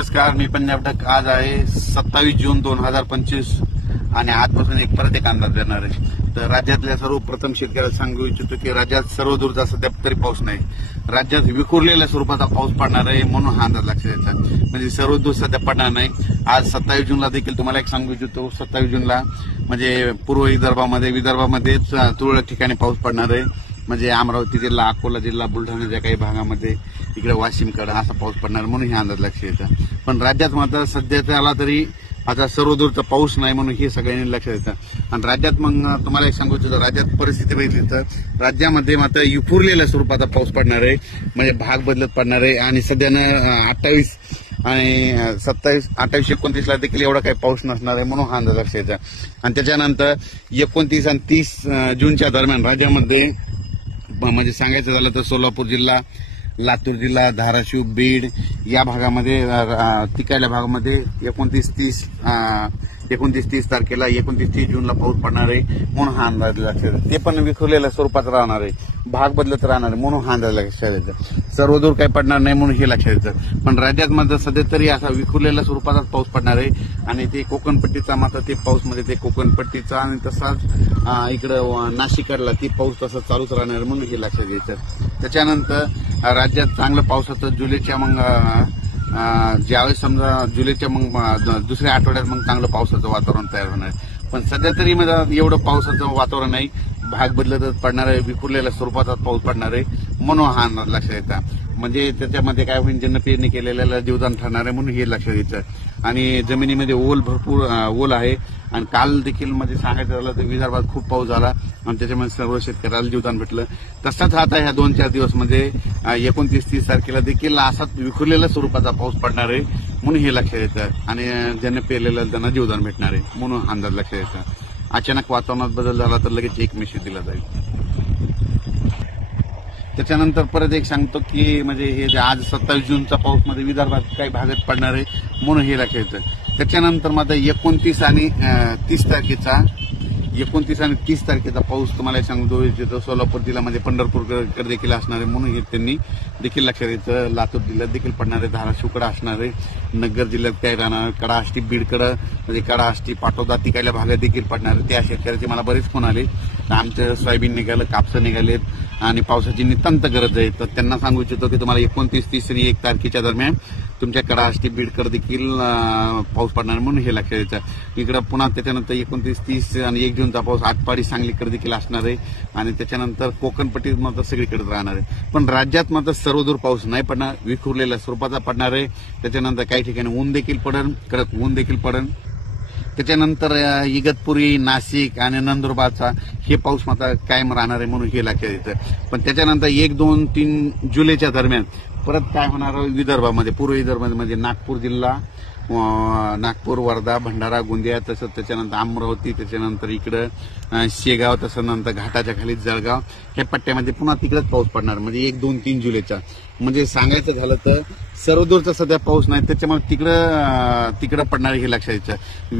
नमस्कार, मी पंजाब डक. आज आहे 27 जून 2025 आणि आजपासून परत एक अंदाज देणार आहे. तर राज्यातल्या सर्वप्रथम शेतकऱ्याला सांगू इच्छितो की राज्यात सर्वदूरचा सध्या तरी पाऊस नाही. राज्यात विखुरलेल्या स्वरूपाचा पाऊस पडणार आहे म्हणून हा अंदाज लक्षात द्यायचा. म्हणजे सर्वदूर सध्या पडणार नाही. आज 27 जूनला देखील तुम्हाला एक सांगू इच्छितो, 27 जूनला म्हणजे पूर्व विदर्भामध्ये तुरळक ठिकाणी पाऊस पडणार आहे. म्हणजे अमरावती जिल्हा, अकोला जिल्हा, बुलढाण्याच्या काही भागामध्ये, इकडे वाशिमकडे असा पाऊस पडणार म्हणून हे अंदाज लक्षात येतं. पण राज्यात मात्र सध्या त्याला तरी आता सर्वदूरचा पाऊस नाही म्हणून हे सगळ्यांनी लक्षात येतं. आणि राज्यात मग तुम्हाला एक सांगू इच्छितो, राज्यात परिस्थिती बघितली तर राज्यामध्ये मात्र विखुरलेल्या स्वरूपाचा पाऊस पडणार आहे. म्हणजे भाग बदलत पडणार आहे. आणि सध्यानं 28 आणि 27, 28, 29ला देखील एवढा काही पाऊस नसणार आहे म्हणून हा अंदाज लक्षात येतं. आणि त्याच्यानंतर 29 आणि 30 जूनच्या दरम्यान राज्यामध्ये म्हणजे सांगायचं झालं तर सोलापूर जिल्हा, लातूर जिल्हा, धाराशिव, बीड या भागामध्ये, तिकडल्या भागामध्ये 29-30 तारखेला 29-30 जूनला पाऊस पडणार आहे म्हणून हा अंदाज लक्षात येतो. ते पण विखुरलेल्या स्वरूपात राहणार आहे, भाग बदलत राहणार आहे म्हणून हा अंदाज लक्षात येतं. सर्वदूर काही पडणार नाही म्हणून हे लक्षात येतं. पण राज्यात मात्र सध्या तरी असा विखुरलेल्या स्वरूपाचाच पाऊस पडणार आहे. आणि ते कोकणपट्टीचा मात्र ते पाऊस म्हणजे ते कोकणपट्टीचा आणि तसाच इकडं नाशिकला ती पाऊस तसं चालूच राहणार आहे म्हणून हे लक्षात घ्यायचं. त्याच्यानंतर राज्यात चांगलं पावसाचं जुलैच्या ज्यावेळेस समजा जुलैच्या दुसऱ्या आठवड्यात चांगलं पावसाचं वातावरण तयार होणार आहे. पण सध्या तरी एवढं पावसाचं वातावरण नाही. भाग बदलतच पडणार आहे, विखुरलेल्या स्वरूपाचा पाऊस पडणार आहे म्हणून हा अंदाज लक्षात येतं. म्हणजे त्याच्यामध्ये काय होईल, ज्यांना पेरणी केलेल्याला जीवदान ठरणार आहे म्हणून हे लक्षात येतं. आणि जमिनीमध्ये भरपूर ओल आहे. आणि काल देखील म्हणजे सांगायचं झालं तर विदर्भात खूप पाऊस झाला आणि त्याच्यामध्ये सर्व शेतकऱ्याला जीवदान भेटलं. तसाच आता ह्या 2-4 दिवस म्हणजे 29-30 तारखेला देखील असाच विखुरलेल्या स्वरूपाचा पाऊस पडणार आहे म्हणून हे लक्षात येतं. आणि ज्यांना पेरलेलं त्यांना जीवदान भेटणार आहे म्हणून अंदाज लक्षात येतं. अचानक वातावरणात बदल झाला तर लगेच एक मेसेज दिला जाईल. त्याच्यानंतर परत एक सांगतो की म्हणजे हे आज 27 जूनचा पाऊस मध्ये विदर्भात काही भागात पडणार आहे म्हणून हे लक्षात येतं. त्याच्यानंतर मात्र 29 आणि 30 तारखेचा पाऊस तुम्हाला सांगतो इच्छितो. सोलापूर जिल्ह्यामध्ये पंढरपूरकडे देखील असणार आहे म्हणून हे त्यांनी देखील लक्षात येतं. लातूर जिल्ह्यात देखील पडणार आहे, धाराशिवकडे असणार आहे, नगर जिल्ह्यात काय राहणार, कडा आष्टी, बीडकडे म्हणजे कडा आष्टी, पाटोदा तिकडल्या भागात देखील पडणार आहे. त्या शेतकऱ्याचे मला बरेच फोन आले, आमचं सोयाबीन निघालं, कापसं निघालेत आणि पावसाची नितांत गरज आहे. तर त्यांना सांगू इच्छितो की तुम्हाला 29, 30 आणि 1 तारखेच्या दरम्यान तुमच्या कडा आष्टी, बीडकडे देखील पाऊस पडणार म्हणून हे लक्षात येतं. इकडं पुन्हा त्याच्यानंतर 29, 30 आणि 1 जूनचा पाऊस आटपाडी, सांगलीकडे देखील असणार आहे. आणि त्याच्यानंतर कोकणपट्टीत मात्र सगळीकडे राहणार आहे. पण राज्यात मात्र सर्वदूर पाऊस नाही पडणार, विखुरलेल्या स्वरूपाचा पडणार आहे. त्याच्यानंतर काही ठिकाणी ऊन देखील पडेल, कडक ऊन देखील पडेल. त्याच्यानंतर इगतपुरी, नाशिक आणि नंदुरबारचा हे पाऊस मात्र कायम राहणार आहे म्हणून हे लक्षात येतं. पण त्याच्यानंतर 1, 2, 3 जुलैच्या दरम्यान परत काय होणार विदर्भामध्ये, पूर्व विदर्भामध्ये म्हणजे नागपूर जिल्हा, नागपूर, वर्धा, भंडारा, गोंदिया, तसंच त्याच्यानंतर अमरावती, त्याच्यानंतर इकडं शेगाव, तसं नंतर घाटाच्या खाली जळगाव ह्या पट्ट्यामध्ये पुन्हा तिकडेच पाऊस पडणार. म्हणजे 1, 2, 3 जुलैचा म्हणजे सांगायचं झालं तर सर्वदूरचा सध्या पाऊस नाही, त्याच्यामुळे तिकडं पडणार हे लक्षात यायचं.